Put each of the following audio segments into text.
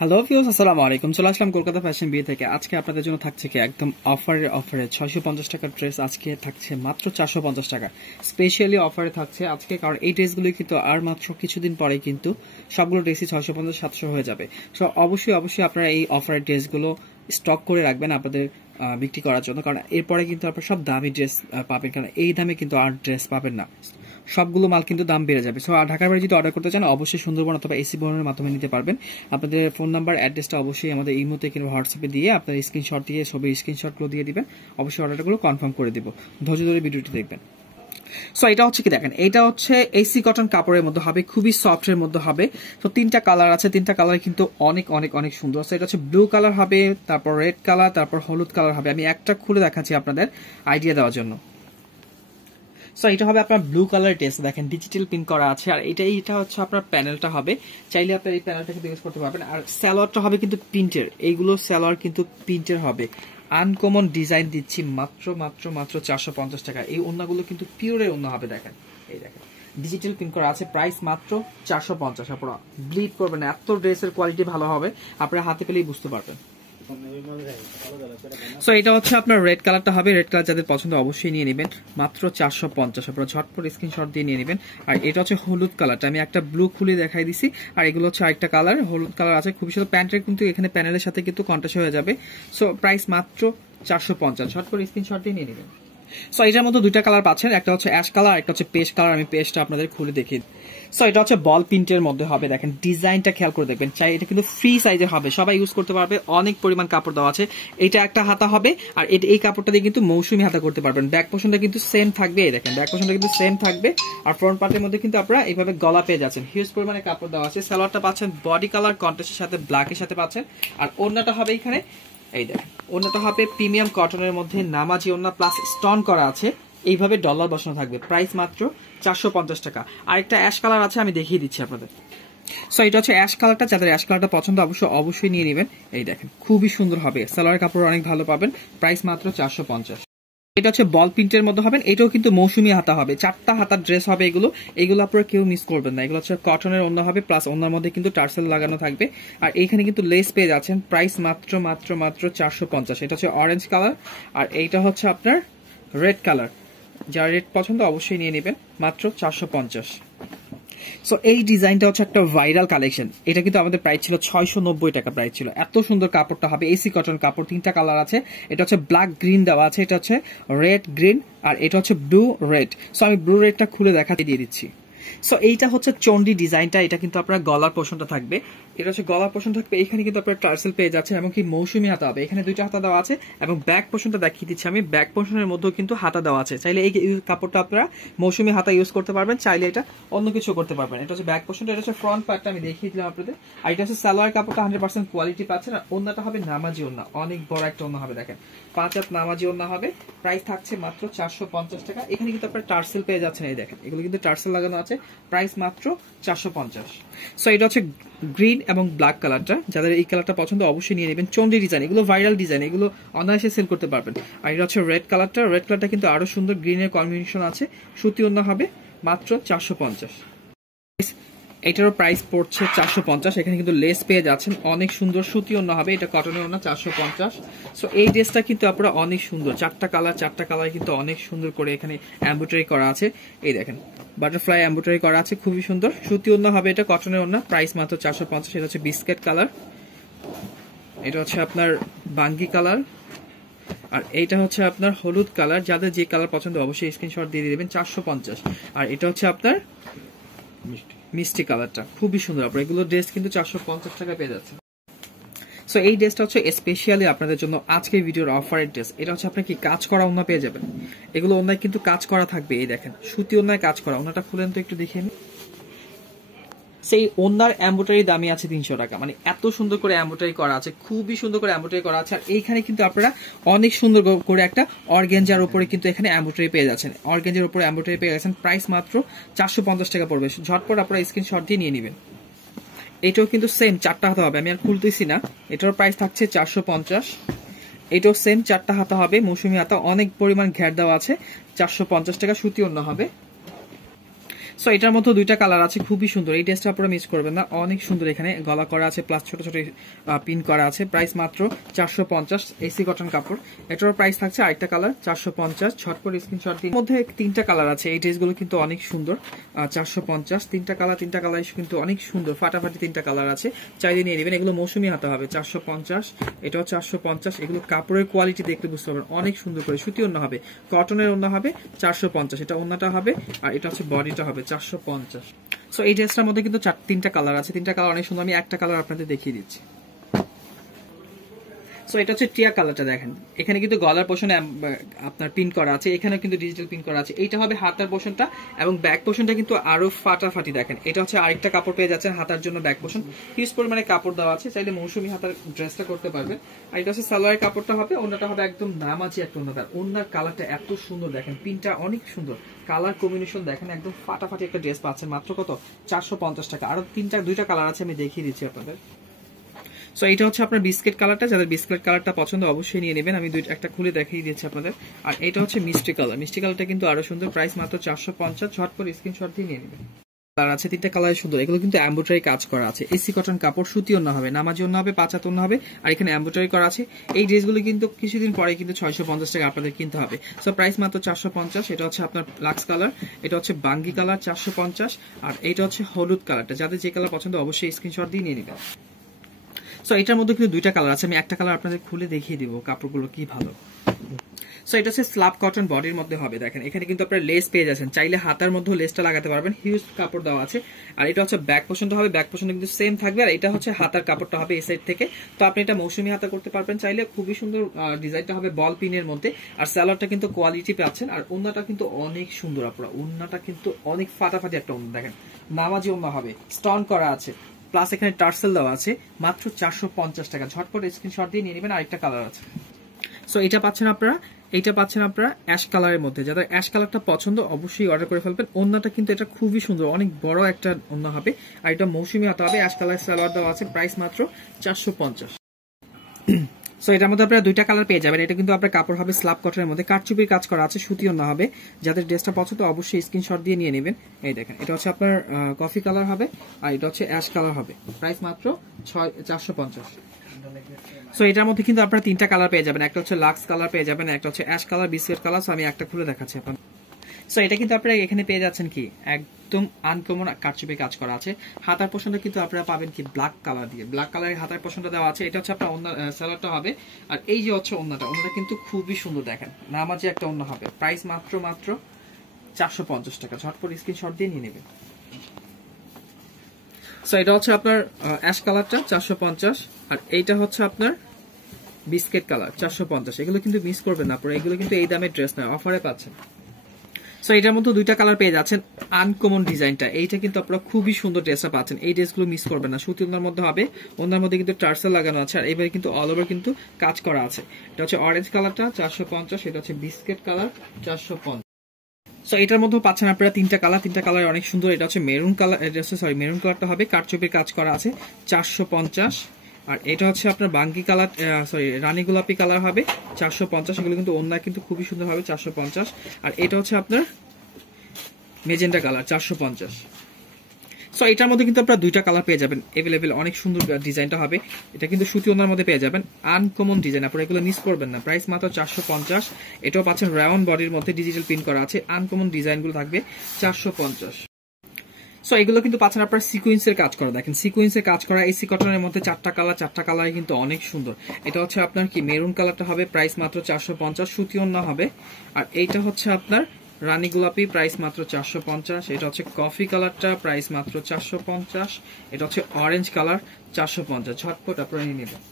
Hello viewers, আসসালামু আলাইকুম। চলে আসলাম কলকাতা ফ্যাশন বিয়ে থেকে। আজকে আপনাদের জন্য থাকছে কি একদম অফারে 650 টাকার ড্রেস আজকে থাকছে মাত্র 450 টাকা। স্পেশালি অফারে থাকছে আজকে, কারণ এই ড্রেসগুলো কিন্তু আর মাত্র কিছুদিন পরে কিন্তু সবগুলো ড্রেসই 650-700 হয়ে যাবে। সো অবশ্যই আপনারা এই অফারের ড্রেসগুলো স্টক করে রাখবেন আপনাদের বিক্রি করার জন্য, কারণ এরপরে কিন্তু আপনারা সব দামি ড্রেস পাবেন, কারণ এই দামে কিন্তু আর ড্রেস পাবেন না। সবগুলো মাল কিন্তু দাম বেড়ে যাবে। সো ঢাকার বাইরে যদি অর্ডার করতে চান অবশ্যই সুন্দরবন অথবা এসি বহনের মাধ্যমে নিতে পারবেন। আপনাদের ফোন নাম্বার অ্যাড্রেসটা অবশ্যই আমাদের ইমোতে কিংবা হোয়াটসঅ্যাপে দিয়ে আপনার স্ক্রিনশট দিয়ে ছবির স্ক্রিনশটগুলো দিয়ে দিবেন। অবশ্যই অর্ডারগুলো কনফার্ম করে দিব। ধৈর্য ধরে ভিডিওটি দেখবেন। সো এটা হচ্ছে কি দেখেন, এটা হচ্ছে এসি কটন কাপড়ের মধ্যে হবে, খুবই সফটের মধ্যে হবে। তো তিনটা কালার আছে, তিনটা কালার কিন্তু অনেক অনেক অনেক সুন্দর। সো এটা হচ্ছে ব্লু কালার হবে, তারপর রেড কালার, তারপর হলুদ কালার হবে। আমি একটা খুলে দেখাচ্ছি আপনাদের আইডিয়া দেওয়ার জন্য। সো এটা হবে আপনার ব্লু কালার টেস্ট, দেখেন ডিজিটাল প্রিন্ট করা আছে। আর এটা হচ্ছে আপনার প্যানেলটা হবে, চাইলে আপনার এই প্যানেলটা কিন্তু ইউজ করতে পারবেন। আর স্যালোয়ারটা হবে কিন্তু প্রিন্টের, এইগুলো স্যালোয়ার কিন্তু প্রিন্টের হবে। আনকমন ডিজাইন দিচ্ছি মাত্র 450 টাকা। এই ওড়নাগুলো কিন্তু পিওরের ওড়না হবে। দেখেন, এই দেখেন ডিজিটাল প্রিন্ট করা আছে, প্রাইস মাত্র 450। আপনারা ব্লিড করবেন না, এত ড্রেসের কোয়ালিটি ভালো হবে, আপনারা হাতে পেলেই বুঝতে পারবেন। সো এটা হচ্ছে আপনার রেড কালারটা হবে, রেড কালার যাদের পছন্দ অবশ্যই নিয়ে নেবেন মাত্র 450। আপনারা ঝটপট স্ক্রিনশট দিয়ে নিয়ে নেবেন। আর এটা হচ্ছে হলুদ কালারটা, আমি একটা ব্লু খুলে দেখাই দিছি। আর এগুলো হচ্ছে আরেকটা কালার, হলুদ কালার আছে খুবই সুন্দর। প্যান্টের কিন্তু এখানে প্যানেলের সাথে কিন্তু কন্ট্রাস্ট হয়ে যাবে। সো প্রাইস মাত্র 450, ঝটপট স্ক্রিনশট দিয়ে নিয়ে নেবেন। সো এটার মধ্যে দুইটা কালার পাচ্ছেন, একটা হচ্ছে অ্যাশ কালার, একটা হচ্ছে পেস্ট কালার। আমি পেস্টটা আপনাদের খুলে দেখি। সো এটা হচ্ছে বল প্রিন্টের মধ্যে হবে, দেখেন ডিজাইনটা খেয়াল করে দেখবেন। চাই এটা কিন্তু ফ্রি সাইজের হবে, সবাই ইউজ করতে পারবে, অনেক পরিমাণ কাপড় দেওয়া আছে। এটা একটা হাতা হবে, আর এই কাপড়টা দিয়ে কিন্তু মৌসুমি হাতা করতে পারবেন। ব্যাক পোর্শনটা কিন্তু সেম থাকবে, এই দেখেন ব্যাক পোর্শনটা কিন্তু সেম থাকবে। আর ফ্রন্ট পার্টের মধ্যে কিন্তু আপনারা এইভাবে গলা পেয়ে যাচ্ছেন, হিউজ পরিমাণে কাপড় দেওয়া আছে। সালোয়ারটা পাচ্ছেন বডি কালার কন্ট্রাস্টের সাথে ব্ল্যাকের সাথে পাচ্ছেন। আর ওড়নাটা হবে এখানে, এই দেখেন ওড়নাটা হবে প্রিমিয়াম কটনের মধ্যে নামাজি ওড়না প্লাস স্টোন করা আছে, এইভাবে ডলার বসানো থাকবে। প্রাইস মাত্র 450 টাকা। আরেকটা অ্যাশ কালার আছে, আমি দেখিয়ে দিচ্ছি আপনাদের। সো এটা হচ্ছে অ্যাশ কালারটা, যাদের অ্যাশ কালারটা পছন্দ অবশ্যই নিয়ে নেবেন। এই দেখেন খুবই সুন্দর হবে, সালোয়ার কাপড় অনেক ভালো পাবেন। প্রাইস মাত্র 450। এটা হচ্ছে বল প্রিন্টের মধ্যে হবেন, এটাও কিন্তু মৌসুমি হাতা হবে, 4টা হাতার ড্রেস হবে এগুলো আপনারা কেউ মিস করবেন না। এগুলো হচ্ছে কটনের ওড়না হবে, প্লাস ওড়নার মধ্যে কিন্তু টার্সেল লাগানো থাকবে। আর এইখানে কিন্তু লেস পেয়ে যাচ্ছেন। প্রাইস মাত্র 450। এটা হচ্ছে অরেঞ্জ কালার, আর এইটা হচ্ছে আপনার রেড কালার। যার রেড পছন্দ অবশ্যই নিয়ে নেবেন, মাত্র 450। সো এই ডিজাইনটা হচ্ছে একটা ভাইরাল কালেকশন, এটা কিন্তু আমাদের প্রাইস ছিল 690 টাকা প্রাইস ছিল। এত সুন্দর কাপড়টা হবে, এসি কটন কাপড়, তিনটা কালার আছে। এটা হচ্ছে ব্ল্যাক গ্রিন দেওয়া আছে, এটা হচ্ছে রেড গ্রিন, আর এটা হচ্ছে ব্লু রেড। সো আমি ব্লু রেডটা খুলে দেখাতে দিয়ে দিচ্ছি। সো এইটা হচ্ছে চন্ডি ডিজাইনটা, এটা কিন্তু আপনার গলার পোর্শনটা থাকবে, এটা হচ্ছে গলার পোর্শন থাকবে। এখানে কিন্তু আপনার টার্সেল পেয়ে যাচ্ছেন, এবং কি মৌসুমি হাতা হবে। এখানে দুইটা হাতা দেওয়া আছে, এবং ব্যাক পোর্শনটা দেখিয়ে দিচ্ছি আমি। ব্যাক পোর্শনের মধ্যেও কিন্তু হাতা দেওয়া আছে, চাইলে এই কাপড়টা আপনারা মৌসুমি হাতা ইউজ করতে পারবেন, চাইলে এটা অন্য কিছু করতে পারবেন। এটা হচ্ছে ব্যাক পোর্শনটা, এটা হচ্ছে ফ্রন্ট পার্টটা আমি দেখিয়ে দিলাম আপনাদের। আর এটা হচ্ছে সালোয়ার কাপড়টা 100% কোয়ালিটি পাচ্ছেন। আর ওড়নাটা হবে নামাজি ওড়না, অনেক বড় একটা ওড়না হবে, দেখেন 5 হাত নামাজি ওড়না হবে। প্রাইস থাকছে মাত্র 450 টাকা। এখানে কিন্তু আপনারা টার্সেল পেয়ে যাচ্ছেন, এই দেখেন এগুলো কিন্তু টার্সেল লাগানো আছে। প্রাইস মাত্র 450। সো এটা হচ্ছে গ্রিন এবং ব্ল্যাক কালারটা, যাদের এই কালারটা পছন্দ অবশ্যই নিয়ে নেবেন। চন্ডি ডিজাইন, এগুলো ভাইরাল ডিজাইন, এগুলো অনায়াসে সেল করতে পারবেন। আর এটা হচ্ছে রেড কালারটা, রেড কালারটা কিন্তু আরো সুন্দর, গ্রিনের কম্বিনেশন আছে। সুতি ওড়না হবে, মাত্র 450। এটারও প্রাইস পড়ছে 450। এখানে কিন্তু লেস পেয়ে যাচ্ছেন, অনেক সুন্দর সুতি ওড়না হবে, এটা কটনের ওড়না, 450। সো এই ড্রেসটা কিন্তু আপনারা অনেক সুন্দর, 4টা কালার কিন্তু অনেক সুন্দর করে এখানে এমব্রয়ডারি করা আছে। এই দেখেন বাটারফ্লাই এমব্রয়ডারি করা আছে, খুবই সুন্দর সুতি ওড়না হবে, এটা কটনের ওড়না। প্রাইস মাত্র 450। এটা হচ্ছে বিস্কেট কালার, এটা হচ্ছে আপনার বাঙ্গি কালার, আর এইটা হচ্ছে আপনার হলুদ কালার। যাদের যে কালার পছন্দ অবশ্যই স্ক্রিনশট দিয়ে দেবেন, 450। আর এটা হচ্ছে আপনার মিষ্টি কালারটা, খুবই সুন্দর। আপনার এগুলো ড্রেস কিন্তু 450 টাকা পেয়ে যাচ্ছে। সো এই ড্রেসটা হচ্ছে স্পেশালি আপনাদের জন্য আজকের ভিডিওর অফারের ড্রেস। এটা হচ্ছে আপনার কি কাজ করা ওড়না পেয়ে যাবেন, এগুলো ওড়নায় কিন্তু কাজ করা থাকবে। এই দেখেন সুতি ওড়নায় কাজ করা, ওড়নাটা খুলেন তো একটু দেখে নিন। সেই ওড়নার এমব্রয়ডারি দামি আছে 300 টাকা, মানে এত সুন্দর করে এমব্রয়ডারি করা আছে, খুবই সুন্দর করে এমব্রয়ডারি করা আছে। আর এইখানে কিন্তু আপনারা অনেক সুন্দর করে একটা অর্গানজার উপরে কিন্তু এখানে এমব্রয়ডারি পেয়ে যাচ্ছেন, অর্গানজার উপরে এমব্রয়ডারি পেয়ে যাচ্ছেন। প্রাইস মাত্র 450 টাকা পড়বে। ঝটপট আপনারা স্ক্রিনশট দিয়ে নিয়ে নেবেন। এটাও কিন্তু সেম 4টা হাতা হবে, আমি আর খুলতেছি না। এটার প্রাইস থাকছে 450। এটাও সেম 4টা হাতা হবে, মৌসুমি হাতা, অনেক পরিমাণ ঘের দেওয়া আছে, 450 টাকা। সুতি ওড়না হবে। সো এটার মধ্যে দুইটা কালার আছে, খুবই সুন্দর। এই ড্রেসটা আপনারা মিস করবেন না, অনেক সুন্দর। এখানে গলা করা আছে প্লাস ছোট ছোট পিন করা আছে। প্রাইস মাত্র 450, এসি কটন কাপড়। এটার প্রাইস থাকছে আরেকটা কালার 450। ঝটপট স্ক্রিনশট দিন। মধ্যে তিনটা কালার আছে, এই ড্রেসগুলো কিন্তু অনেক সুন্দর। 450, তিনটা কালার কিন্তু অনেক সুন্দর, ফাটাফাটি তিনটা কালার আছে, চাইলে নিয়ে নেবেন। এগুলো মৌসুমি হাতে হবে 450, এটাও 450। এগুলো কাপড়ের কোয়ালিটি দেখতে বুঝতে পারবেন, অনেক সুন্দর করে সুতি ওন্না হবে, কটনের ওন্না হবে 450। এটা ওন্নাটা হবে আর এটা হচ্ছে বডিটা হবে 450। সো এই ড্রেসটার মধ্যে কিন্তু তিনটা কালার আছে, তিনটা কালার অনেক সুন্দর। আমি একটা কালার আপনাদের দেখিয়ে দিচ্ছি। সো এটা হচ্ছে টিয়া কালারটা, দেখেন এখানে কিন্তু গলার পোর্শনে আপনার পিন করা আছে, এখানে কিন্তু ডিজিটাল পিন করা আছে। এইটা হবে হাতার পোর্শনটা এবং ব্যাক পোর্শনটা কিন্তু আরো ফাটাফাটি। দেখেন এটা হচ্ছে আরেকটা কাপড় পেয়ে যাচ্ছেন হাতার জন্য, ব্যাক পোর্শন হিউজ পরিমাণে কাপড় দেওয়া আছে, চাইলে মৌসুমি হাতার ড্রেসটা করতে পারবেন। আর এটা হচ্ছে সালোয়ারের কাপড়টা হবে, ওন্নাটা হবে একদম নামাজি একটা ওন্না। ওন্নার কালারটা এত সুন্দর, দেখেন পিনটা অনেক সুন্দর, কালার কম্বিনেশন দেখেন একদম ফাটাফাটি একটা ড্রেস পাচ্ছেন মাত্র কত 450 টাকা। আরো দুইটা কালার আছে, আমি দেখিয়ে দিচ্ছি আপনাদের। সো এটা হচ্ছে আপনার বিস্কিট কালারটা, যাদের বিস্কিট কালারটা পছন্দ অবশ্যই নিয়ে নেবেন। আমি একটা খুলে দেখিয়ে দিচ্ছি আপনাদের। আর এটা হচ্ছে মিষ্টি কালার, মিষ্টি কালারটা কিন্তু আরো সুন্দর, প্রাইস মাত্র 450। ঝটপট স্ক্রিনশট দিয়ে নিয়ে নেবেন। কালার আছে তিনটা কালার সুন্দর, এগুলো কিন্তু এমব্রয়ডারি কাজ করা আছে, এসি কটন কাপড়, সুতি ওন্না হবে, নামাজি ওন্না হবে, পাঁচাত ওন্না হবে, আর এখানে এমব্রয়ডারি করা আছে। এই ড্রেসগুলো কিন্তু কিছুদিন পরে কিন্তু 650 টাকা আপনাদের কিনতে হবে। সো প্রাইস মাত্র 450। এটা হচ্ছে আপনার লাক্স কালার, এটা হচ্ছে বাঙ্গি কালার 450, আর এটা হচ্ছে হলুদ কালারটা। যাদের যে কালার পছন্দ অবশ্যই স্ক্রিনশট দিয়ে নিয়ে নেবেন। সো এটার মধ্যে কিন্তু দুইটা কালার আছে, আমি একটা কালার আপনাদের খুলে দেখিয়ে দিব কাপড়গুলো কি ভালো। সো এটা হচ্ছে স্ল্যাব কটন বডির মধ্যে হবে, দেখেন এখানে কিন্তু আপনারা লেস পেয়ে যাচ্ছেন, চাইলে হাতার মধ্যে লেসটা লাগাতে পারবেন, হিউজ কাপড় দেওয়া আছে। আর এটা হচ্ছে ব্যাক পোর্শনটা হবে, ব্যাক পোর্শনটা কিন্তু সেম থাকবে। আর এটা হচ্ছে হাতার কাপড়টা হবে এই সাইড থেকে, তো আপনি এটা মৌসুমি হাতা করতে পারবেন চাইলে, খুবই সুন্দর। ডিজাইনটা হবে বল পিনের মধ্যে, আর সালোয়ারটা কিন্তু কোয়ালিটি পাচ্ছেন। আর ওন্নাটা কিন্তু অনেক সুন্দর, আপনারা ওন্নাটা কিন্তু অনেক ফাটাফাটি একটা ওন্না, দেখেন নামাজি ওন্না হবে, স্টোন করা আছে, প্লাস এখানে টার্সেল দেওয়া আছে, মাত্র 450 টাকা। ঝটপট স্ক্রিনশট দিয়ে নিয়ে নেবেন। আরেকটা কালার আছে, সো এটা পাচ্ছেন আপনারা অ্যাশ কালারের মধ্যে। যাদের অ্যাশ কালারটা পছন্দ অবশ্যই অর্ডার করে ফেলবেন। ওন্নাটা কিন্তু এটা খুবই সুন্দর, অনেক বড় একটা ওন্না হবে, আর এটা মৌসুমি হাতা হবে, অ্যাশ কালার সালোয়ার দেওয়া আছে, প্রাইস মাত্র 450। সো এটার মধ্যে আপনারা দুইটা কালার পেয়ে যাবেন। এটা কিন্তু আপনার কাপড় হবে স্ল্যাব কটনের মধ্যে, কারচুপির কাজ করা আছে, সুতি ওন্না হবে। যাদের ড্রেসটা পছন্দ অবশ্যই স্ক্রিনশট দিয়ে নিয়ে নেবেন। এই দেখেন এটা হচ্ছে আপনার কফি কালার হবে, আর এটা হচ্ছে অ্যাশ কালার হবে, প্রাইস মাত্র 450। সো এটার মধ্যে কিন্তু আপনারা তিনটা কালার পেয়ে যাবেন, একটা হচ্ছে লাক্স কালার পেয়ে যাবেন, একটা হচ্ছে ash colour, biscuit colour. So আমি একটা খুলে দেখাচ্ছি আপনার। সো এটা কিন্তু আপনারা এখানে পেয়ে যাচ্ছেন কি একদম আনকমন কারচুপি কাজ করা আছে। হাতার পোর্শনটা কিন্তু আপনারা পাবেন কি ব্ল্যাক কালার দিয়ে, ব্ল্যাক কালারের হাতার পোর্শনটা দেওয়া আছে। এটা হচ্ছে আপনার ওন্না সালোয়ারটা হবে, আর এই যে হচ্ছে ওন্নাটা কিন্তু খুবই সুন্দর, দেখেন নামাজি একটা ওন্না হবে, প্রাইস মাত্র 450 টাকা। ঝটপট স্ক্রিনশট দিয়ে নিয়ে নেবেন। সো এটা হচ্ছে আপনার অ্যাশ কালারটা 450, আর এইটা হচ্ছে আপনার বিস্কিট কালার 450। এগুলো কিন্তু মিস করবেন না আপনারা, এগুলো কিন্তু এই দামের ড্রেস নয়, অফারে পাচ্ছেন। সো এটার মধ্যে দুইটা কালার পেয়ে যাচ্ছেন, আনকমন ডিজাইনটা, এইটা কিন্তু আপনারা খুবই সুন্দর ড্রেসটা পাচ্ছেন। এই ড্রেসগুলো মিস করবেন না, সুতি ওন্নার মধ্যে হবে, ওন্নার মধ্যে কিন্তু টার্সেল লাগানো আছে, আর এবারে কিন্তু অল ওভার কিন্তু কাজ করা আছে। এটা হচ্ছে অরেঞ্জ কালারটা 450, এটা হচ্ছে বিস্কিট কালার 450। সো এটার মধ্যে পাচ্ছেন আপনারা তিনটা কালার অনেক সুন্দর। এটা হচ্ছে মেরুন কালার, মেরুন কালারটা হবে, কারচুপির কাজ করা আছে 450। আর এটা হচ্ছে আপনার বাঙ্গি কালার, রানী গোলাপি কালার হবে 450। এগুলো কিন্তু ওন্না কিন্তু খুবই সুন্দর হবে 450। আর এটা হচ্ছে আপনার মেজেন্টা কালার 450। সো এটার মধ্যে কিন্তু আপনারা দুইটা কালার পেয়ে যাবেন এভেলেবেল, অনেক সুন্দর ডিজাইনটা হবে। এটা কিন্তু সুতি ওন্নার মধ্যে পেয়ে যাবেন, আনকমন ডিজাইন, আপনারা এগুলো মিস করবেন না। প্রাইস মাত্র 450। এটাও পাচ্ছেন রাউন্ড বডির মধ্যে, ডিজিটাল প্রিন্ট করা আছে, আনকমন ডিজাইনগুলো থাকবে 450। সো এগুলো কিন্তু পাচ্ছেন আপনার সিকোয়েন্সের কাজ করা, দেখেন সিকোয়েন্সের কাজ করা, এসি কটনের মধ্যে চারটা কালার কিন্তু অনেক সুন্দর। এটা হচ্ছে আপনার কি মেরুন কালারটা হবে, প্রাইস মাত্র 450, সুতি ওন্না হবে। আর এইটা হচ্ছে আপনার রানী গোলাপি, প্রাইস মাত্র 450। এটা হচ্ছে কফি কালারটা, প্রাইস মাত্র 450। এটা হচ্ছে অরেঞ্জ কালার 450। ঝটপট আপনারা নিয়ে নেবেন।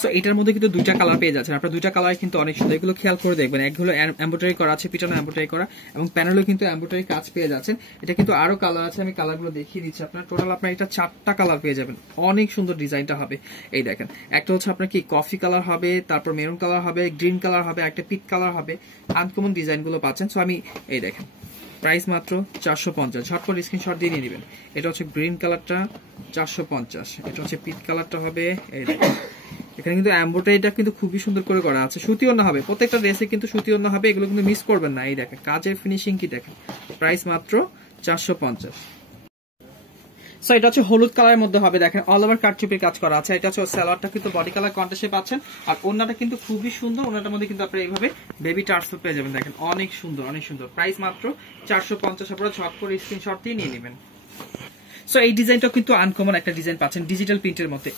সো এটার মধ্যে কিন্তু দুইটা কালার পেয়ে যাচ্ছেন আপনারা, দুইটা কালার কিন্তু অনেক সুন্দর, এগুলো খেয়াল করে দেখবেন। এগুলো এমব্রয়ডারি করা আছে, পিটানো এমব্রয়ডারি করা, এবং প্যানেলও কিন্তু এমব্রয়ডারি কাজ পেয়ে যাচ্ছেন। এটা কিন্তু আরো কালার আছে, আমি কালারগুলো দেখিয়ে দিচ্ছি আপনার। টোটাল আপনার এটা 4টা কালার পেয়ে যাবেন, অনেক সুন্দর ডিজাইনটা হবে। এই দেখেন একটা হচ্ছে আপনার কি কফি কালার হবে, তারপর মেরুন কালার হবে, গ্রিন কালার হবে, একটা পিঙ্ক কালার হবে, আনকমন ডিজাইনগুলো পাচ্ছেন। সো আমি এই দেখেন প্রাইস মাত্র 450। ঝটপট স্ক্রিনশট দিয়ে নিয়ে নেবেন। এটা হচ্ছে গ্রিন কালারটা 450, এটা হচ্ছে পিঙ্ক কালারটা হবে। এই দেখেন এখানে কিন্তু এমব্রয়ডারিটা কিন্তু খুবই সুন্দর করে করা আছে, সুতি ওন্না হবে, প্রত্যেকটা ড্রেসে কিন্তু সুতি ওন্না হবে, এগুলো কিন্তু মিস করবেন না। এই দেখেন কাজের ফিনিশিং কি দেখেন, প্রাইস মাত্র 450। সো এটা হচ্ছে হলুদ কালারের মধ্যে হবে, দেখেন অল ওভার কাটচুপির কাজ করা আছে। এটা হচ্ছে সালোয়ারটা কিন্তু বডি কালার কন্ট্রাস্টে পাচ্ছেন, আর ওন্নাটা কিন্তু খুবই সুন্দর। ওন্নাটার মধ্যে কিন্তু আপনারা এইভাবে বেবি টার্সেল পেয়ে যাবেন, দেখেন অনেক সুন্দর অনেক সুন্দর। প্রাইস মাত্র 450। আপনারা ঝট করে স্ক্রিনশট দিয়ে নিয়ে নেবেন। সো এই ডিজাইনটা কিন্তু আনকমন একটা ডিজাইন পাচ্ছেন ডিজিটাল প্রিন্টের মধ্যে।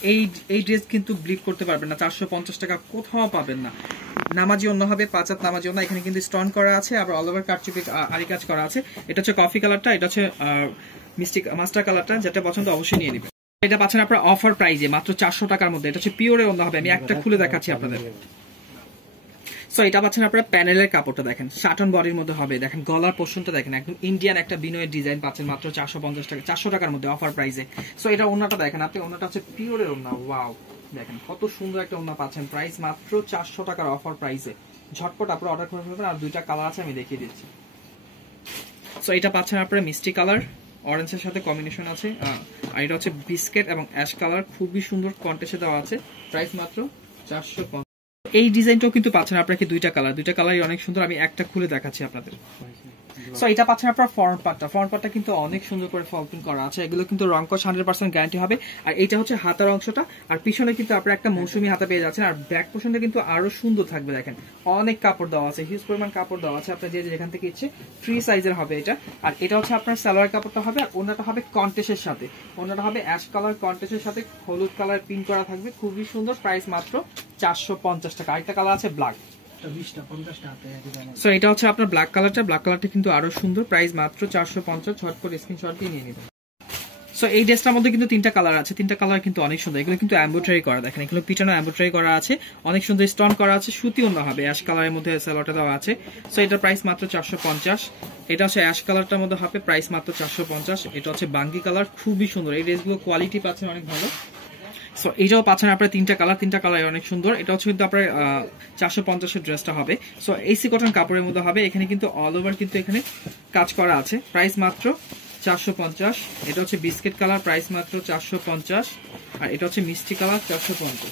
এই ড্রেস কিন্তু ব্লিপ করতে পারবেন না, 450 টাকা কোথাও পাবেন না। নামাজি অন্য হবে, 5 হাত নামাজি অন্য। এখানে কিন্তু স্টোন করা আছে, আবার অল ওভার কাটচুপি আরি কাজ করা আছে। এটা হচ্ছে কফি কালারটা, এটা হচ্ছে মিষ্টি মাস্টার কালারটা। যেটা পছন্দ অবশ্যই নিয়ে নেবেন। এটা পাচ্ছেন আপনার অফার প্রাইজে মাত্র 400 টাকার মধ্যে। এটা হচ্ছে পিওরে অন্য হবে, আমি একটা খুলে দেখাচ্ছি আপনাদের। সো এটা পাচ্ছেন আপনারা প্যানেলের কাপড়টা দেখেন, শাটন বডির মধ্যে হবে, দেখেন গলার পোর্শনটা দেখেন একদম ইন্ডিয়ান একটা বিনয়ের ডিজাইন পাচ্ছেন মাত্র 450 টাকা, 400 টাকার মধ্যে অফার প্রাইসে। সো এটা ওন্নাটা দেখেন আপনি, ওন্নাটা হচ্ছে পিওরের ওন্না। ওয়াও, দেখেন কত সুন্দর একটা ওন্না পাচ্ছেন, প্রাইস মাত্র 400 টাকার অফার প্রাইসে। ঝটপট আপনারা অর্ডার করে ফেলবেন। আর দুইটা কালার আছে, আমি দেখিয়ে দিচ্ছি। সো এটা পাচ্ছেন আপনারা মিষ্টি কালার, অরেঞ্জের সাথে কম্বিনেশন আছে, আর এটা হচ্ছে বিস্কেট এবং অ্যাশ কালার, খুবই সুন্দর কন্ট্রাস্টে দেওয়া আছে। প্রাইস মাত্র 450। এই ডিজাইনটাও কিন্তু পাচ্ছেন আপনাকে দুইটা কালারই অনেক সুন্দর। আমি একটা খুলে দেখাচ্ছি আপনাদের। সো এটা পাচ্ছেন আপনার ফ্রন্ট পার্টটা কিন্তু অনেক সুন্দর করে ফল প্রিন্ট করা আছে। এগুলো কিন্তু রং কস 100% গ্যারান্টি হবে। আর এটা হচ্ছে হাতার অংশটা, আর পিছনে কিন্তু আপনারা একটা মৌসুমী হাতা পেয়ে যাচ্ছেন। আর ব্যাক পোর্শনটা কিন্তু আরো সুন্দর থাকবে, দেখেন অনেক কাপড় দেওয়া আছে, হিউজ পরিমাণ কাপড় দেওয়া আছে। আপনার যেখান থেকে ইচ্ছে ফ্রি সাইজের হবে এটা। আর এটা হচ্ছে আপনার সালোয়ার কাপড়টা হবে, আর ওনাটা হবে কন্টেস্টের সাথে, ওনাটা হবে অ্যাশ কালার কন্টেস্টের সাথে হলুদ কালার প্রিন্ট করা থাকবে, খুবই সুন্দর। প্রাইস মাত্র 450 টাকা। আরেকটা কালার আছে ব্ল্যাক। সো এটা হচ্ছে আপনার ব্ল্যাক কালারটা কিন্তু আরো সুন্দর। প্রাইস মাত্র 450। ঝট করে স্ক্রিনশট দিয়ে নিয়ে নেবেন। সো এই ড্রেসটার মধ্যে কিন্তু তিনটা কালার আছে, তিনটা কালার কিন্তু অনেক সুন্দর। এগুলো কিন্তু এমব্রয়ডারি করা, দেখেন এগুলো পিটানো এমব্রয়ডারি করা আছে, অনেক সুন্দর স্টোন করা আছে, সুতি অন্য হবে, অ্যাশ কালারের মধ্যে সালোয়ারটা দেওয়া আছে। সো এটার প্রাইস মাত্র 450। এটা হচ্ছে অ্যাশ কালারটার মধ্যে হবে, প্রাইস মাত্র 450। এটা হচ্ছে বাঙ্গি কালার, খুবই সুন্দর। এই ড্রেসগুলো কোয়ালিটি পাচ্ছেন অনেক ভালো। সো এইটাও পাচ্ছেন আপনার তিনটা কালার অনেক সুন্দর। এটা হচ্ছে কিন্তু আপনার 450 ড্রেসটা হবে। সো এসি কটন কাপড়ের মধ্যে হবে। এখানে কিন্তু অল ওভার কিন্তু এখানে কাজ করা আছে। প্রাইস মাত্র 450। এটা হচ্ছে বিস্কিট কালার, প্রাইস মাত্র 450। আর এটা হচ্ছে মিষ্টি কালার, 450।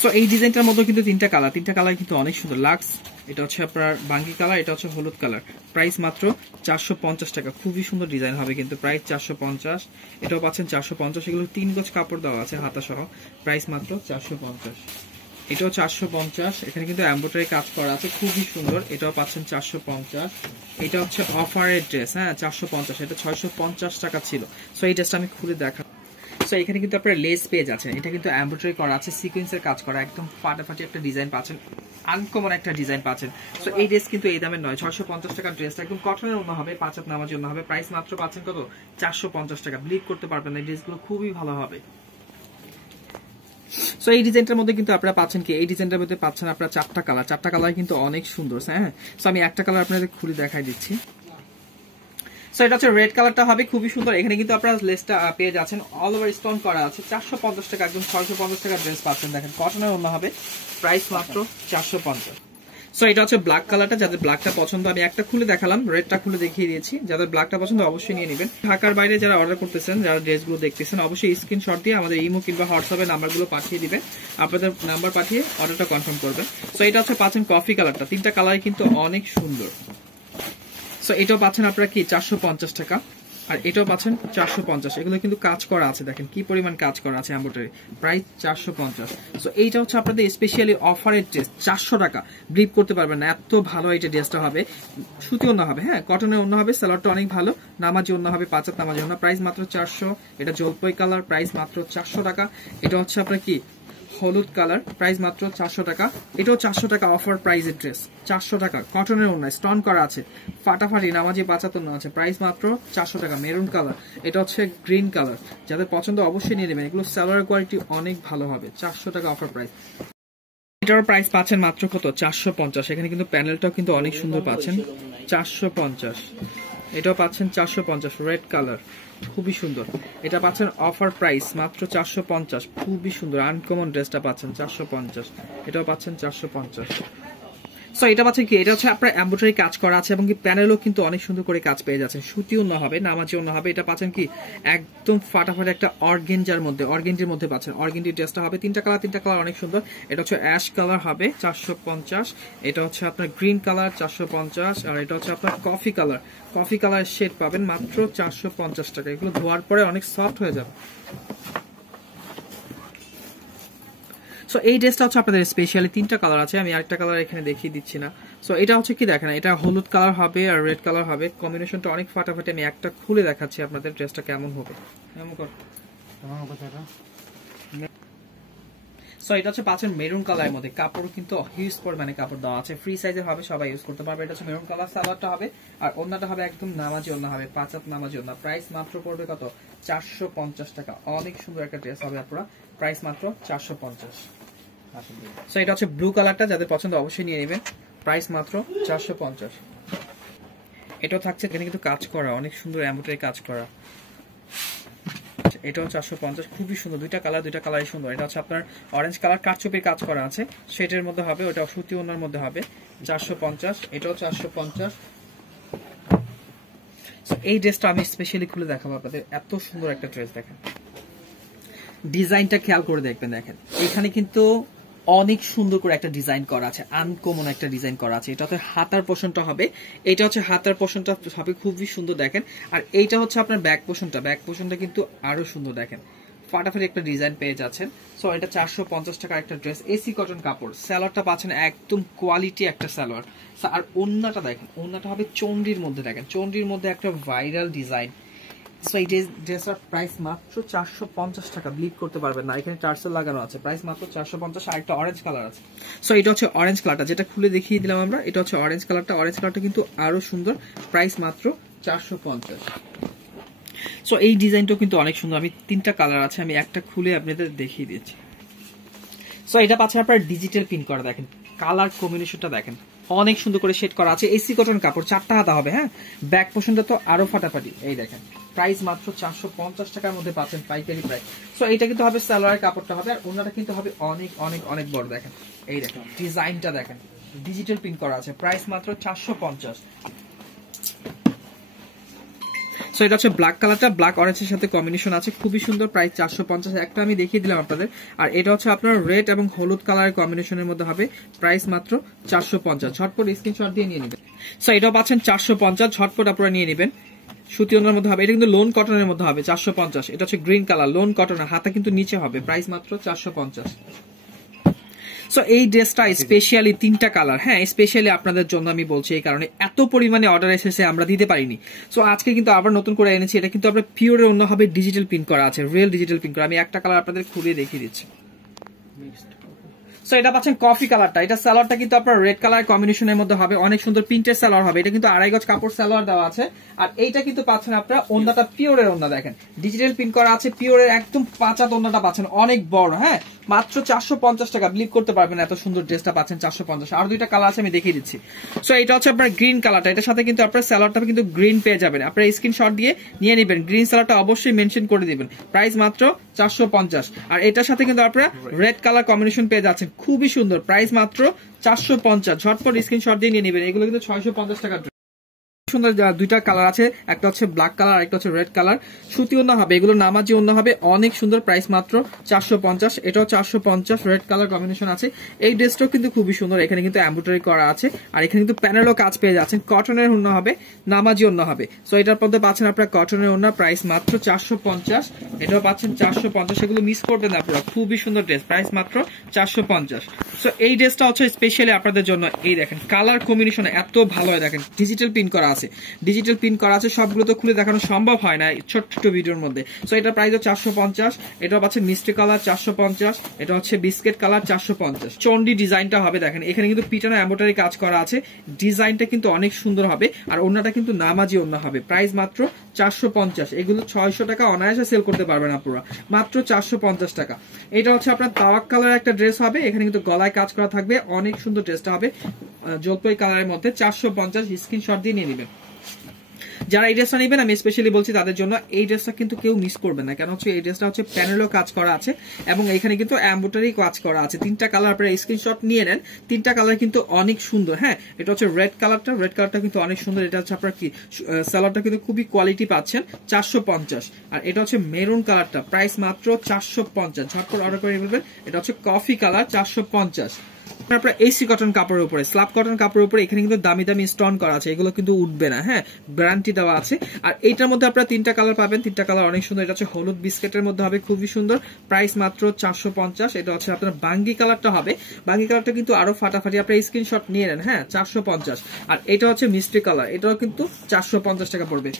সো এই ডিজাইনটার মধ্যে কিন্তু তিনটা কালার কিন্তু অনেক সুন্দর। লাক্স, এটা হচ্ছে আপনার বাঙ্গি কালার, এটা হচ্ছে হলুদ কালার। প্রাইস মাত্র 450 টাকা, খুবই সুন্দর ডিজাইন হবে কিন্তু। প্রাইস 450। এটাও পাচ্ছেন 450। এগুলো 3 গজ কাপড় দেওয়া আছে হাতা সহ। প্রাইস মাত্র 450। এটাও 450। এখানে কিন্তু এমব্রয়ডারি কাজ করা আছে, খুবই সুন্দর। এটাও পাচ্ছেন 450। এটা হচ্ছে অফারের ড্রেস, হ্যাঁ 450। এটা 650 টাকা ছিল। সো এই ড্রেসটা আমি খুলে দেখা। সো এখানে কিন্তু আপনারা লেস পেয়ে যাচ্ছেন, এটা কিন্তু এমব্রয়ডারি করা আছে, সিকোয়েন্সের কাজ করা, একদম ফাটাফাটি একটা ডিজাইন পাচ্ছেন, আনকমন একটা ডিজাইন পাচ্ছেন। সো এই ড্রেস কিন্তু এই দামের নয়, 650 টাকার ড্রেসটা একদম কটনের অন্য হবে, 5 হাত নামার জন্য হবে। প্রাইস মাত্র পাচ্ছেন কত? 450 টাকা। বিলিভ করতে পারবেন না, এই ড্রেসগুলো খুবই ভালো হবে। সো এই ডিজাইনটার মধ্যে কিন্তু আপনারা পাচ্ছেন কি, এই ডিজাইনটার মধ্যে পাচ্ছেন আপনারা চারটা কালার কিন্তু অনেক সুন্দর। হ্যাঁ, সো আমি একটা কালার আপনাদের খুলে দেখাই দিচ্ছি। সো এটা হচ্ছে রেড কালারটা হবে, খুবই সুন্দর। এখানে কিন্তু আপনারা লেসটা পেয়ে যাচ্ছেন, অল ওভার স্টোন করা আছে। 450 টাকা, একদম 650 টাকার ড্রেস পাচ্ছেন। দেখেন কটনের অন্য হবে, প্রাইস মাত্র 450। সো এটা হচ্ছে ব্ল্যাক কালারটা, যাদের ব্ল্যাকটা পছন্দ আমি একটা খুলে দেখালাম, রেডটা খুলে দেখিয়ে দিয়েছি। যাদের ব্ল্যাকটা পছন্দ অবশ্যই নিয়ে নেবেন। ঢাকার বাইরে যারা অর্ডার করতেছেন, যারা ড্রেসগুলো দেখতেছেন, অবশ্যই স্ক্রিনশট দিয়ে আমাদের ইমো কিংবা হোয়াটসঅ্যাপে নাম্বারগুলো পাঠিয়ে দিবেন। আপনাদের নাম্বার পাঠিয়ে অর্ডারটা কনফার্ম করবেন। সো এটা হচ্ছে পাচ্ছেন কফি কালারটা, তিনটা কালারই কিন্তু অনেক সুন্দর। সো এটাও পাচ্ছেন আপনারা কি 450 টাকা, আর এটাও পাচ্ছেন 450। এগুলো কিন্তু কাজ করা আছে, দেখেন কি পরিমাণ কাজ করা আছে এমব্রয়ডারি। প্রাইস 450। সো এইটা হচ্ছে আপনাদের স্পেশালি অফারের ড্রেস, 400 টাকা। ব্লিপ করতে পারবেন না, এত ভালো এইটা ড্রেসটা হবে। সুতি অন্য হবে, হ্যাঁ কটনের অন্য হবে, সালোয়ারটা অনেক ভালো, নামাজি অন্য হবে, 5 হাত নামাজি অন্য। প্রাইস মাত্র 400। এটা জলপাই কালার, প্রাইস মাত্র 400 টাকা। এটা হচ্ছে আপনার কি হলুদ কালার, প্রাইস মাত্র 400 টাকা। এটাও 400 টাকা অফার প্রাইসের ড্রেস, 400 টাকা। কটনের ওড়না, স্টোন করা আছে, ফাটাফাটি নামাজি 5 হাত ওড়না আছে। প্রাইস মাত্র 400 টাকা। মেরুন কালার, এটা হচ্ছে গ্রিন কালার। যাদের পছন্দ অবশ্যই নিয়ে নেবেন, এগুলো সালোয়ার কোয়ালিটি অনেক ভালো হবে। 400 টাকা অফার প্রাইস। এটার প্রাইস পাচ্ছেন মাত্র কত? 450। এখানে কিন্তু প্যানেলটাও কিন্তু অনেক সুন্দর পাচ্ছেন, 450। এটাও পাচ্ছেন 450, রেড কালার, খুবই সুন্দর। এটা পাচ্ছেন অফার প্রাইস মাত্র 450, খুবই সুন্দর আনকমন ড্রেসটা পাচ্ছেন 450। এটাও পাচ্ছেন 450। সো এটা পাচ্ছেন কি, এটা হচ্ছে আপনার এমব্রয়ডারি কাজ করা আছে এবং কি প্যানেলও কিন্তু অনেক সুন্দর করে কাজ পেয়ে যাচ্ছেন। সুতি ওড়না হবে, নামাজি ওড়না হবে। এটা পাচ্ছেন কি একদম ফাটাফাটি একটা অর্গেঞ্জার মধ্যে, অর্গেঞ্জির মধ্যে পাচ্ছেন। অর্গেঞ্জির ড্রেসটা হবে তিনটা কালার অনেক সুন্দর। এটা হচ্ছে অ্যাশ কালার হবে 450, এটা হচ্ছে আপনার গ্রিন কালার 450, আর এটা হচ্ছে আপনার কফি কালার শেড পাবেন মাত্র 450 টাকা। এগুলো ধোয়ার পরে অনেক সফট হয়ে যাবে। সো এই ড্রেসটা হচ্ছে আপনাদের স্পেশালি তিনটা কালার আছে, আমি আরেকটা কালার এখানে দেখিয়ে দিচ্ছি না। সো এটা হচ্ছে কি দেখেন, এটা হলুদ কালার হবে আর রেড কালার হবে, কম্বিনেশনটা অনেক ফাটাফাটি। আমি একটা খুলে দেখাচ্ছি আপনাদের ড্রেসটা কেমন হবে। সো এটা হচ্ছে পাচ্ছেন মেরুন কালারের মধ্যে, কাপড় কিন্তু হিউজ পরিমাণে কাপড় দেওয়া আছে, ফ্রি সাইজের হবে, সবাই ইউজ করতে পারবে। এটা হচ্ছে মেরুন কালার, সালোয়ারটা হবে আর ওন্নাটা হবে একদম নামাজি ওন্না হবে, 5 হাত নামাজি ওন্না। প্রাইস মাত্র পড়বে কত, 450 টাকা। অনেক সুন্দর একটা ড্রেস হবে আপনারা, প্রাইস মাত্র 450। সো এটা হচ্ছে ব্লু কালারটা, যাদের পছন্দ অবশ্যই নিয়ে নেবেন, প্রাইস মাত্র 450। এটাও থাকছে এখানে কিন্তু কাজ করা, অনেক সুন্দর এমব্রয়ডারি কাজ করা। এটাও 450, খুবই সুন্দর, দুইটা কালারই সুন্দর। এটা হচ্ছে আপনার অরেঞ্জ কালার, কাটচুপির কাজ করা আছে, সেটের মধ্যে হবে, ওটা সুতি ওনার মধ্যে হবে 450। এটাও 450। এই ড্রেসটা আমি স্পেশালি খুলে দেখাবো আপনাদের, এত সুন্দর একটা ড্রেস। দেখেন ডিজাইনটা খেয়াল করে দেখবেন, দেখেন এখানে কিন্তু অনেক সুন্দর করে একটা ডিজাইন করা আছে, আনকমন একটা ডিজাইন করা আছে। এটা হচ্ছে হাতার পোর্শনটা হবে, এটা হচ্ছে হাতার পোর্শনটা হবে খুবই সুন্দর দেখেন। আর এইটা হচ্ছে আপনার ব্যাক পোর্শনটা কিন্তু আরো সুন্দর দেখেন, ফাটাফাটি একটা ডিজাইন পেয়ে যাচ্ছেন। সো এটা 450 টাকার একটা ড্রেস, এসি কটন কাপড়। স্যালোয়ারটা পাচ্ছেন একদম কোয়ালিটি একটা স্যালোয়ার। আর ওন্নাটা দেখেন, ওন্নাটা হবে চন্ডির মধ্যে, দেখেন চন্ডির মধ্যে একটা ভাইরাল ডিজাইন। সো এই ড্রেসটার প্রাইস মাত্র 450 টাকা, ব্লিড করতে পারবেন না, এখানে টার্সেল লাগানো আছে, প্রাইস মাত্র 450। আর একটা অরেঞ্জ কালার আছে। সো এটা হচ্ছে অরেঞ্জ কালারটা, যেটা খুলে দেখিয়ে দিলাম আমরা, এটা হচ্ছে অরেঞ্জ কালারটা কিন্তু আরো সুন্দর, প্রাইস মাত্র 450। সো এই ডিজাইনটাও কিন্তু অনেক সুন্দর, আমি তিনটা কালার আছে, আমি একটা খুলে আপনাদের দেখিয়ে দিচ্ছি। সো এটা পাচ্ছেন আপনার ডিজিটাল প্রিন্ট করা, দেখেন কালার কম্বিনেশনটা দেখেন অনেক সুন্দর করে শেড করা আছে, এসি কটন কাপড়, 4টা হাতা হবে। হ্যাঁ, ব্যাক পোর্শনটা তো আরো ফাটাফাটি। এই দেখেন প্রাইস মাত্র 450 টাকার মধ্যে পাচ্ছেন, পাইকারি প্রাইস। সো এটা কিন্তু হবে সালোয়ার কাপড়টা হবে, আর ওনাটা কিন্তু হবে অনেক অনেক অনেক বড়। দেখেন এই দেখেন ডিজাইনটা দেখেন, ডিজিটাল প্রিন্ট করা আছে, প্রাইস মাত্র 450। সো এটা হচ্ছে ব্ল্যাক কালারটা, ব্ল্যাক অরেঞ্জের সাথে কম্বিনেশন আছে, খুবই সুন্দর, প্রাইস 450। একটা আমি দেখিয়ে দিলাম আপনাদের। আর এটা হচ্ছে আপনার রেড এবং হলুদ কালারের কম্বিনেশনের মধ্যে হবে, প্রাইস মাত্র 450। ঝটপট স্ক্রিনশট দিয়ে নিয়ে নেবেন। সো এটাও পাচ্ছেন 450, ঝটপট আপনারা নিয়ে নেবেন। সুতি ওনার মধ্যে হবে, এটা কিন্তু লোন কটনের মধ্যে হবে 450। এটা হচ্ছে গ্রিন কালার, লোন কটনের, হাতা কিন্তু নিচে হবে, প্রাইস মাত্র 450। সো এই ড্রেসটা স্পেশালি তিনটা কালার, হ্যাঁ স্পেশালি আপনাদের জন্য আমি বলছি, এই কারণে এত পরিমাণে অর্ডার এসেছে, আমরা দিতে পারিনি। সো আজকে কিন্তু আবার নতুন করে এনেছি, এটা কিন্তু আপনার পিওরের অন্য হবে, ডিজিটাল প্রিন্ট করা আছে, রিয়েল ডিজিটাল প্রিন্ট করা। আমি একটা কালার আপনাদের খুলে দেখিয়ে দিচ্ছি। সো এটা পাচ্ছেন কফি কালারটা, এটা সালোয়ারটা কিন্তু আপনার রেড কালার কম্বিনেশনের মধ্যে হবে, অনেক সুন্দর প্রিন্টের সালোয়ার হবে। এটা কিন্তু 2.5 গজ কাপড় সালোয়ার দেওয়া আছে। আর এইটা কিন্তু পাচ্ছেন আপনারা ওন্নাটা পিওরের ওন্না, দেখেন ডিজিটাল প্রিন্ট করা আছে, পিওরের একদম 5 হাত ওন্নাটা পাচ্ছেন, অনেক বড়। হ্যাঁ, মাত্র 450 টাকা, বিলিভ করতে পারবেন এত সুন্দর ড্রেসটা পাচ্ছেন 450। আর দুইটা কালার আছে, আমি দেখিয়ে দিচ্ছি। সো এটা হচ্ছে আপনার গ্রিন কালারটা, এটার সাথে কিন্তু আপনার সালোয়ারটা কিন্তু গ্রিন পেয়ে যাবেন, আপনারা স্ক্রিনশট দিয়ে নিয়ে নেবেন, গ্রিন সালোয়ারটা অবশ্যই মেনশন করে দিবেন, প্রাইস মাত্র 450। আর এটার সাথে কিন্তু আপনারা রেড কালার কম্বিনেশন পেয়ে যাচ্ছেন, খুবই সুন্দর, প্রাইস মাত্র 450। ঝটপট স্ক্রিনশট দিয়ে নিয়ে নেবেন। এগুলো কিন্তু 650 টাকা। সুন্দর দুইটা কালার আছে, একটা হচ্ছে ব্ল্যাক কালার, একটা হচ্ছে রেড কালার। সুতি ওন্না হবে, এগুলো নামাজি ওন্না হবে, অনেক সুন্দর, প্রাইস মাত্র 450। এটাও 450, রেড কালার কম্বিনেশন আছে। এই ড্রেসটাও কিন্তু খুবই সুন্দর, এখানে কিন্তু এমব্রয়ডারি করা আছে, আর এখানে কিন্তু প্যানেলও কাজ পেয়ে যাচ্ছেন। কটনের ওন্না হবে, নামাজি ওন্না হবে। সো এটার মধ্যে পাচ্ছেন আপনারা কটনের ওন্না, প্রাইস মাত্র 450। এটাও পাচ্ছেন 450, এগুলো মিস করবেন না আপনারা, খুবই সুন্দর ড্রেস, প্রাইস মাত্র 450। সো এই ড্রেসটা হচ্ছে স্পেশালি আপনাদের জন্য। এই দেখেন কালার কম্বিনেশন এত ভালো হয়, দেখেন ডিজিটাল প্রিন্ট করা আছে, ডিজিটাল প্রিন্ট করা আছে, সবগুলো তো খুলে দেখানো সম্ভব হয় না ছোট্ট ভিডিওর মধ্যে। সো এটা প্রাইস 450। এটা পাচ্ছে মিষ্টি কালার 450, এটা হচ্ছে বিস্কিট কালার 450। চন্ডি ডিজাইনটা হবে, দেখেন এখানে কিন্তু পিটানো এমব্রয়ডারি কাজ করা আছে, ডিজাইনটা কিন্তু অনেক সুন্দর হবে। আর ওন্নাটা কিন্তু নামাজি ওন্না হবে, প্রাইস মাত্র 450। এগুলো 600 টাকা অনায়াসে সেল করতে পারবেন আপনারা, মাত্র 450 টাকা। এটা হচ্ছে আপনার তাওয়াক কালার একটা ড্রেস হবে, এখানে কিন্তু গলায় কাজ করা থাকবে, অনেক সুন্দর ড্রেসটা হবে জলপাই কালারের মধ্যে, 450। স্ক্রিনশট দিয়ে নিয়ে নেবেন। যারা এই ড্রেসটা নেবেন আমি স্পেশালি বলছি তাদের জন্য এই ড্রেসটা কিন্তু কেউ মিস করবে না, কেন হচ্ছে এই ড্রেসটা হচ্ছে প্যানেলও কাজ করা আছে এবং এখানে কিন্তু এমব্রয়ডারি কাজ করা আছে। 3টা কালার আপনারা স্ক্রিনশট নিয়ে নেন, 3টা কালার কিন্তু অনেক সুন্দর। হ্যাঁ, এটা হচ্ছে রেড কালারটা কিন্তু অনেক সুন্দর। এটা হচ্ছে আপনার কি সালোয়ারটা কিন্তু খুবই কোয়ালিটি পাচ্ছেন 450। আর এটা হচ্ছে মেরুন কালারটা, প্রাইস মাত্র 450। ঝটপট অর্ডার করে ফেলবেন। এটা হচ্ছে কফি কালার 450। আপনার এসি কটন কাপড়ের উপরে, স্ল্যাব কটন কাপড়ের উপরে এখানে কিন্তু দামি দামি স্টোন করা আছে, এগুলো কিন্তু উঠবে না। হ্যাঁ, গ্যারান্টি দেওয়া আছে। আর এইটার মধ্যে আপনারা 3টা কালার পাবেন, 3টা কালার অনেক সুন্দর। এটা হচ্ছে হলুদ বিস্কেটের মধ্যে হবে, খুবই সুন্দর, প্রাইস মাত্র 450। এটা হচ্ছে আপনার বাঙ্গি কালারটা হবে, বাঙ্গি কালারটা কিন্তু আরো ফাটাফাটি, আপনারা স্ক্রিনশট নিয়ে নেন। হ্যাঁ, 450। আর এটা হচ্ছে মিষ্টি কালার, এটাও কিন্তু 450 টাকা পড়বে।